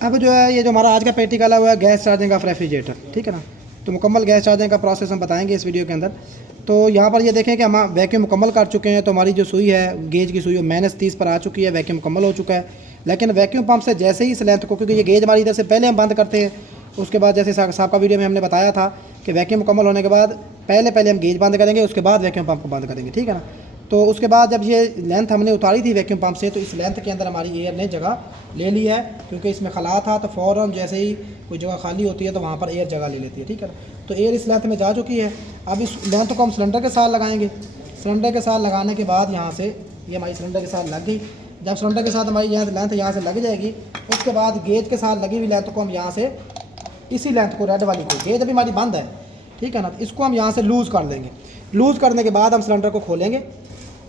अब जो है ये जो हमारा आज का प्रैक्टिकल है वो है गैस चार्जिंग ऑफ रेफ्रिजरेटर, ठीक है ना। तो मुकम्मल गैस चार्जिंग का प्रोसेस हम बताएंगे इस वीडियो के अंदर। तो यहाँ पर ये देखें कि हम वैक्यूम मुकम्मल कर चुके हैं। तो हमारी जो सुई है, गेज की सुई, वो -30 पर आ चुकी है, वैक्यूम मुकम्मल हो चुका है। लेकिन वैक्यूम पंप से जैसे ही इस लेंथ को, क्योंकि ये गेज हमारी इधर से पहले हम बंद करते हैं, उसके बाद जैसे साहब का वीडियो में हमने बताया था कि वैक्यूम मुकम्मल होने के बाद पहले हम गेज बंद करेंगे, उसके बाद वैक्यूम पंप को बंद करेंगे, ठीक है ना। तो उसके बाद जब ये लेंथ हमने उतारी थी वैक्यूम पंप से, तो इस लेंथ के अंदर हमारी एयर ने जगह ले ली है, क्योंकि इसमें खला था। तो फ़ौरन जैसे ही कोई जगह खाली होती है तो वहाँ पर एयर जगह ले लेती है, ठीक है ना। तो एयर इस लेंथ में जा चुकी है। अब इस लेंथ को हम सिलेंडर के साथ लगाएंगे। सिलेंडर के साथ लगाने के बाद यहाँ से ये हमारी सिलेंडर के साथ लग गई। जब सिलेंडर के साथ हमारी लेंथ यहाँ से लग जाएगी, उसके बाद गेज के साथ लगी हुई लेंथ को हम यहाँ से, इसी लेंथ को, रेड वाली को, गेज अभी हमारी बंद है, ठीक है ना, इसको हम यहाँ से लूज़ कर लेंगे। लूज़ करने के बाद हम सिलेंडर को खोलेंगे।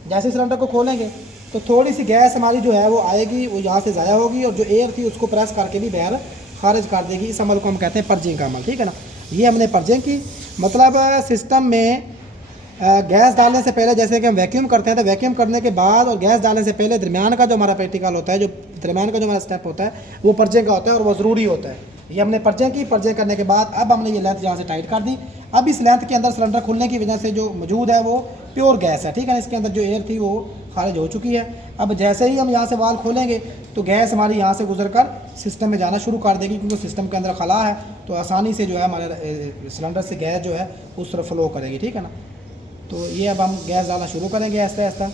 जैसे सिलेंडर को खोलेंगे तो थोड़ी सी गैस हमारी जो है वो आएगी, वो यहाँ से ज़ाया होगी, और जो एयर थी उसको प्रेस करके भी बाहर खारिज कर देगी। इस अमल को हम कहते हैं पर्जिंग का अमल, ठीक है ना। ये हमने पर्जिंग की, मतलब सिस्टम में गैस डालने से पहले जैसे कि हम वैक्यूम करते हैं, तो वैक्यूम करने के बाद और गैस डालने से पहले दरमियान का जो हमारा प्रैक्टिकल होता है, जो दरमियान का जो हमारा स्टेप होता है, वो पर्जिंग का होता है और वो ज़रूरी होता है। ये हमने पर्जिंग की। पर्जिंग करने के बाद अब हमने ये लेंथ यहाँ से टाइट कर दी। अब इस लेंथ के अंदर सिलेंडर खुलने की वजह से जो मौजूद है वो प्योर गैस है, ठीक है ना। इसके अंदर जो एयर थी वो खारिज हो चुकी है। अब जैसे ही हम यहाँ से वाल खोलेंगे तो गैस हमारी यहाँ से गुजर कर सिस्टम में जाना शुरू कर देगी, क्योंकि सिस्टम के अंदर खला है, तो आसानी से जो है हमारे सिलेंडर से गैस जो है उस तरफ फ्लो करेगी, ठीक है ना। तो ये अब हम गैस डालना शुरू करेंगे आहिस्ता आहिस्ता।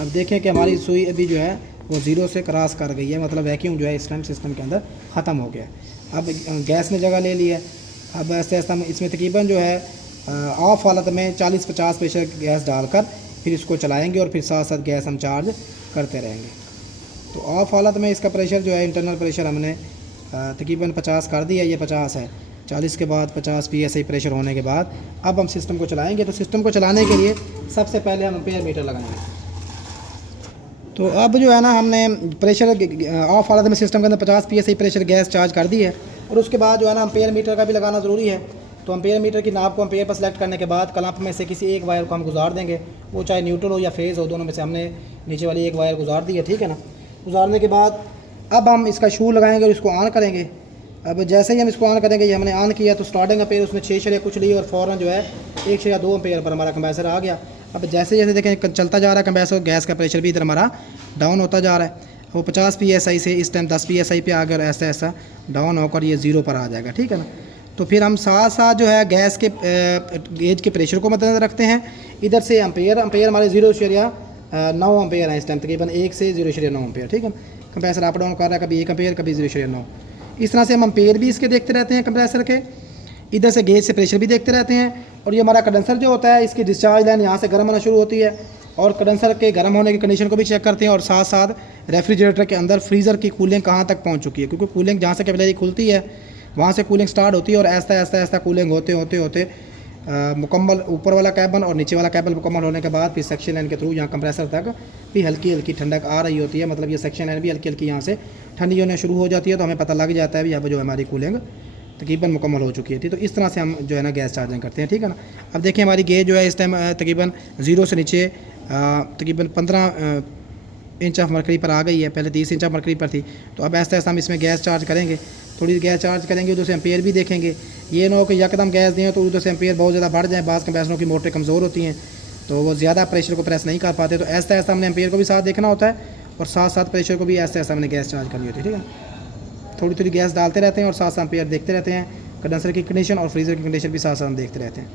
अब देखें कि हमारी सुई अभी जो है वो ज़ीरो से क्रॉस कर गई है, मतलब वैक्यूम जो है इस टाइम सिस्टम के अंदर ख़त्म हो गया। अब गैस ने जगह ले ली है। अब आहिस्ता आहिस्ता हम इसमें तकरीबन जो है ऑफ हालत में 40-50 प्रेशर गैस डालकर फिर इसको चलाएंगे और फिर साथ साथ गैस हम चार्ज करते रहेंगे। तो ऑफ हालत में इसका प्रेशर जो है, इंटरनल प्रेशर हमने तकरीबन 50 कर दिया। ये 50 है। 40 के बाद 50 PSI प्रेशर होने के बाद अब हम सिस्टम को चलाएँगे। तो सिस्टम को चलाने के लिए सबसे पहले हम एम्पेयर मीटर लगाएंगे। तो अब जो है ना, हमने प्रेशर ऑफ हालत में सिस्टम के अंदर 50 PSI प्रेशर गैस चार्ज कर दी है, और उसके बाद जो है ना एम्पेयर मीटर का भी लगाना ज़रूरी है। तो एम्पेयर मीटर की नाप को एम्पेयर पर सेलेक्ट करने के बाद क्लैंप में से किसी एक वायर को हम गुजार देंगे, वो चाहे न्यूट्रल हो या फेज़ हो, दोनों में से हमने नीचे वाली एक वायर गुजार दी है, ठीक है ना। गुजारने के बाद अब हम इसका शू लगाएंगे और इसको ऑन करेंगे। अब जैसे ही हम इसको ऑन करेंगे, ये हमने ऑन किया तो स्टार्टिंग एम्पेयर उसने 6 कुछ लिए, और फ़ौरन जो है 1/2 एम्पेयर पर हमारा कंप्रेसर आ गया। अब जैसे जैसे देखें चलता जा रहा है कंप्रेसर, गैस का प्रेशर भी इधर हमारा डाउन होता जा रहा है। वो 50 PSI से इस टाइम 10 PSI पे आ गया, और ऐसा ऐसा डाउन होकर ये ज़ीरो पर आ जाएगा, ठीक है ना। तो फिर हम साथ साथ जो है गैस के गेज के प्रेशर को मद्देनजर रखते हैं। इधर से एम्पेयर हमारे 0.9 एम्पेयर है इस टाइम, तकरीबन 1 से 0.9 एम्पेयर, ठीक है। कंप्रेसर अप डाउन कर रहा है, कभी 1 एम्पेयर, कभी 0.9। इस तरह से हम एम्पेयर भी इसके देखते रहते हैं कंप्रेसर के। इधर से गेज से प्रेशर भी देखते रहते हैं। और ये हमारा कंडेंसर जो होता है, इसकी डिस्चार्ज लाइन यहाँ से गर्म होना शुरू होती है, और कंडेंसर के गर्म होने की कंडीशन को भी चेक करते हैं। और साथ साथ रेफ्रिजरेटर के अंदर फ्रीज़र की कूलिंग कहाँ तक पहुँच चुकी है, क्योंकि कूलिंग जहाँ से कैपिलरी खुलती है वहाँ से कूलिंग स्टार्ट होती है, और ऐसा ऐसा ऐसा कूलिंग होते होते होते मुकम्मल ऊपर वाला कैबन और नीचे वाला कैबन मुकम्मल होने के बाद फिर सेक्शन लाइन के थ्रू यहाँ कंप्रेसर तक भी हल्की हल्की ठंडक आ रही होती है। मतलब ये सेक्शन लाइन भी हल्की हल्की यहाँ से ठंडी होने शुरू हो जाती है, तो हमें पता लग जाता है भी अब जो हमारी कूलिंग तकरीबन मुकम्मल हो चुकी थी। तो इस तरह से हम जो है ना गैस चार्जिंग करते हैं, ठीक है ना। अब देखिए हमारी गेज जो है इस टाइम तकरीबन 0 से नीचे तकरीबन 15 इंच ऑफ मरकरी पर आ गई है। पहले 30 इंच ऑफ मरकरी पर थी। तो अब ऐसा ऐसा हम इसमें गैस चार्ज करेंगे, थोड़ी गैस चार्ज करेंगे, उधर से एम्पेयर भी देखेंगे। ये ना हो कि यकदम गैस दें तो उधर से एम्पेयर बहुत ज़्यादा बढ़ जाए। बाज़ कंप्रेसरों की मोटरें कमज़ोर होती हैं, तो वो ज़्यादा प्रेशर को प्रेस नहीं कर पाते। तो ऐसा ऐसा हमने एम्पेयर को भी साथ देखना होता है, और साथ साथ प्रेशर को भी ऐसा ऐसा हमने गैस चार्ज करनी होती है, ठीक है। थोड़ी थोड़ी गैस डालते रहते हैं और साथ साथ एम्पेयर देखते रहते हैं। कंडेंसर की कंडीशन और फ्रीज़र की कंडीशन भी साथ साथ हम देखते रहते हैं।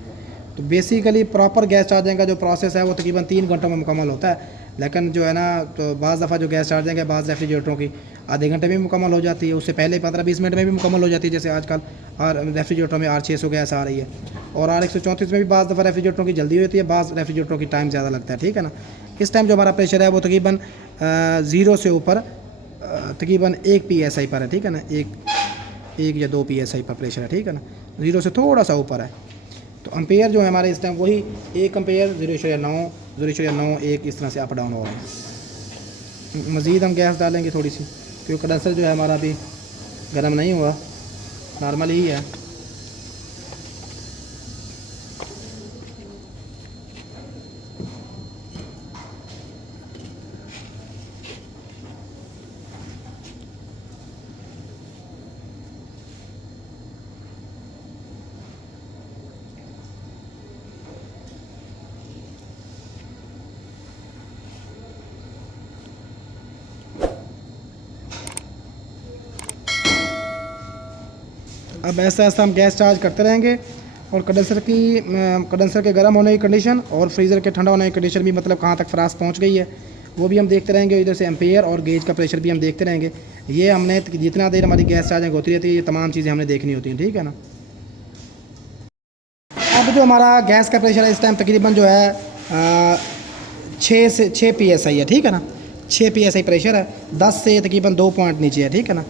तो बेसिकली प्रॉपर गैस चार्जिंग का जो प्रोसेस है वो तकरीबन 3 घंटों में मुकम्मल होता है। लेकिन जो है ना, तो बाज़ दफ़ा जो गैस चार्जिंग है बाज़ रेफ्रिजरेटरों की आधे घंटे में भी मुकम्मल हो जाती है, उससे पहले 15-20 मिनट में भी मुकम्मल हो जाती है। जैसे आजकल रेफ्रिजरेटरों में R600 गैस आ रही है, और R134 में भी बाज़ दफ़ा रेफ्रिजरेटरों की जल्दी होती है, बाज़ रेफ्रिजरेटरों की टाइम ज़्यादा लगता है, ठीक है ना। इस टाइम जो हमारा प्रेशर है वो तकरीबन 0 से ऊपर तकरीबन 1 PSI पर है, ठीक है ना। एक या 2 PSI पर प्रेशर है, ठीक है ना। 0 से थोड़ा सा ऊपर है। तो एम्पेयर जो है हमारे इस टाइम वही 1 एम्पेयर 0.9 0.91 इस तरह से अप डाउन हो रहे हैं। मज़ीद हम गैस डालेंगे थोड़ी सी, क्योंकि कंडेंसर जो है हमारा अभी गर्म नहीं हुआ, नॉर्मल ही है। अब ऐसा ऐसा हम गैस चार्ज करते रहेंगे और कंडेंसर के गर्म होने की कंडीशन और फ्रीज़र के ठंडा होने की कंडीशन भी मतलब कहाँ तक फ्रास्ट पहुँच गई है वो भी हम देखते रहेंगे। इधर से एम्पेयर और गेज का प्रेशर भी हम देखते रहेंगे। ये हमने जितना देर हमारी गैस चार्जिंग होती रहती है ये तमाम चीज़ें हमने देखनी होती हैं, ठीक है ना। अब जो हमारा गैस का प्रेशर है इस टाइम तकरीबन जो है 6 PSI है, ठीक है ना। 6 PSI प्रेशर है, 10 से तकरीबन 2 पॉइंट नीचे है, ठीक है ना।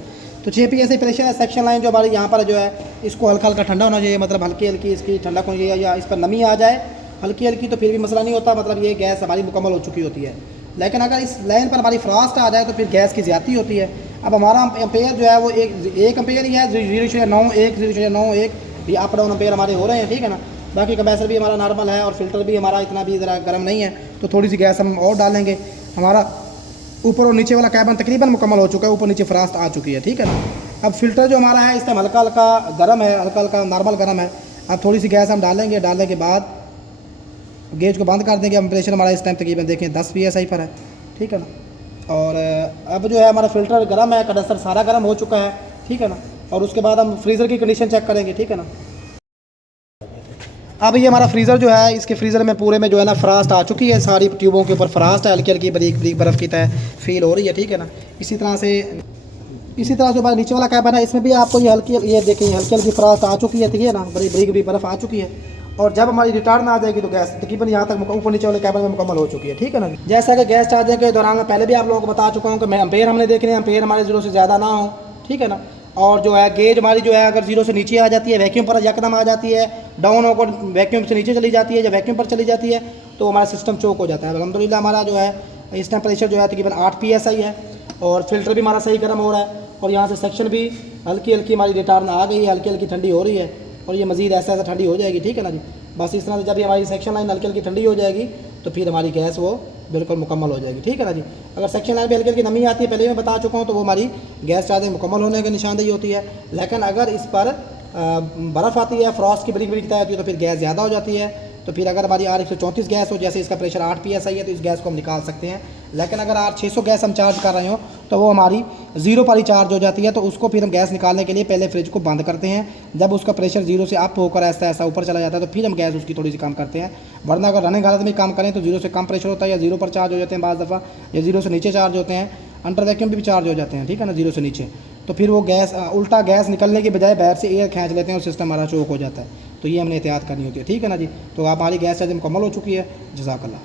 तो 6 PSI प्रेशर है। सेक्शन लाइन जो हमारी यहाँ पर जो है इसको हल्का हल्का ठंडा होना चाहिए, मतलब हल्की हल्की इसकी ठंडक होनी चाहिए या इस पर नमी आ जाए हल्की हल्की तो फिर भी मसला नहीं होता, मतलब ये गैस हमारी मुकम्मल हो चुकी होती है। लेकिन अगर इस लाइन पर हमारी फ्रास्ट आ जाए तो फिर गैस की ज़्यादती होती है। अब हमारा एम्पेयर जो है वो एक एम्पेयर ही है, 0.91 भी अप डाउन एम्पेयर हमारे हो रहे हैं, ठीक है ना। बाकी कंप्रेसर भी हमारा नॉर्मल है और फिल्टर भी हमारा इतना भी ज़रा गर्म नहीं है, तो थोड़ी सी गैस हम और डालेंगे। हमारा ऊपर और नीचे वाला कैबिन तकरीबन मुकम्मल हो चुका है, ऊपर नीचे फ्रास्ट आ चुकी है, ठीक है ना। अब फिल्टर जो हमारा है इस टाइम हल्का हल्का गर्म है, हल्का हल्का नॉर्मल गर्म है। अब थोड़ी सी गैस हम डालेंगे, डालने के बाद गेज को बंद कर देंगे। अब प्रेशर हमारा इस टाइम तकरीबन देखें 10 PSI पर है, ठीक है ना। और अब जो है हमारा फ़िल्टर गर्म है, कंडेंसर सारा गर्म हो चुका है, ठीक है ना। और उसके बाद हम फ्रीज़र की कंडीशन चेक करेंगे, ठीक है ना। अब ये हमारा फ्रीज़र जो है इसके फ्रीज़र में पूरे में जो है ना फ्रास्ट आ चुकी है, सारी ट्यूबों के ऊपर फ्रास्ट है, हल्की हल्की बरीक बरीक बर्फ़ की तरह फील हो रही है, ठीक है ना। इसी तरह जो हमारा नीचे वाला कैबिन है इसमें भी आपको ये देखिए हल्की हल्की फ्रास्ट आ चुकी है, ठीक है ना, बड़ी बरीक बरीक बर्फ़ आ चुकी है। और जब हमारी रिटर्न आ जाएगी तो गैस तकरीबन यहाँ तक ऊपर नीचे वाले कैबिन में मुकम्मल हो चुकी है, ठीक है ना। जैसा कि गैस चार्जिंग के दौरान मैं पहले भी आप लोगों को बता चुका हूँ कि मैं एम्पेयर हमने देखने हैं, एम्पेयर हमारे 0 से ज़्यादा ना हो, ठीक है ना। और जो है गेज हमारी जो है अगर 0 से नीचे आ जाती है, वैक्यूम पर यकदम आ जाती है, डाउन होकर वैक्यूम से नीचे चली जाती है या वैक्यूम पर चली जाती है तो हमारा सिस्टम चोक हो जाता है। अल्हम्दुलिल्लाह हमारा जो है इस टाइम प्रेशर जो है तकरीबन 8 PSI है और फिल्टर भी हमारा सही गर्म हो रहा है और यहाँ से सेक्शन भी हल्की हल्की हमारी रिटर्न आ गई है, हल्की हल्की ठंडी हो रही है और ये मज़ीद ऐसा ऐसा ठंडी हो जाएगी, ठीक है ना जी। बस इस तरह से जब भी हमारी सेक्शन लाइन हल्की हल्की ठंडी हो जाएगी तो फिर हमारी गैस वो बिल्कुल मुकम्मल हो जाएगी, ठीक है ना जी। अगर सेक्शन लाइन में हल्की हल्की नमी आती है, पहले मैं बता चुका हूँ, तो वो हमारी गैस चार्जिंग मुकम्मल होने की निशानदेही होती है। लेकिन अगर इस पर बर्फ़ आती है, फ्रॉस्ट की बरीक बरीक तरह होती है तो फिर गैस ज़्यादा हो जाती है। तो फिर अगर हमारी R134 गैस हो, जैसे इसका प्रेशर 8 PSI है, तो इस गैस को हम निकाल सकते हैं। लेकिन अगर R600 गैस हम चार्ज कर रहे हो तो वो हमारी 0 पर ही चार्ज हो जाती है। तो उसको फिर हम गैस निकालने के लिए पहले फ्रिज को बंद करते हैं। जब उसका प्रेशर 0 से अप होकर ऐसा ऐसा ऊपर चला जाता है तो फिर हम गैस उसकी थोड़ी सी कम करते हैं। वरना अगर रनिंग हालत में काम करें तो 0 से कम प्रेशर होता है या 0 पर चार्ज हो जाते हैं बाज़ दफ़ा, या 0 से नीचे चार्ज होते हैं, अंडर वैक्यूम भी चार्ज हो जाते हैं, ठीक है ना, 0 से नीचे। तो फिर वो गैस उल्टा गैस निकलने के बजाय बाहर से एयर खींच लेते हैं और सिस्टम हमारा चोक हो जाता है। तो ये हमने एहतियात करनी होती है, ठीक है ना जी। तो आप हमारी गैस चार्जिंग मुकम्मल हो चुकी है। जज़ाकल्लाह।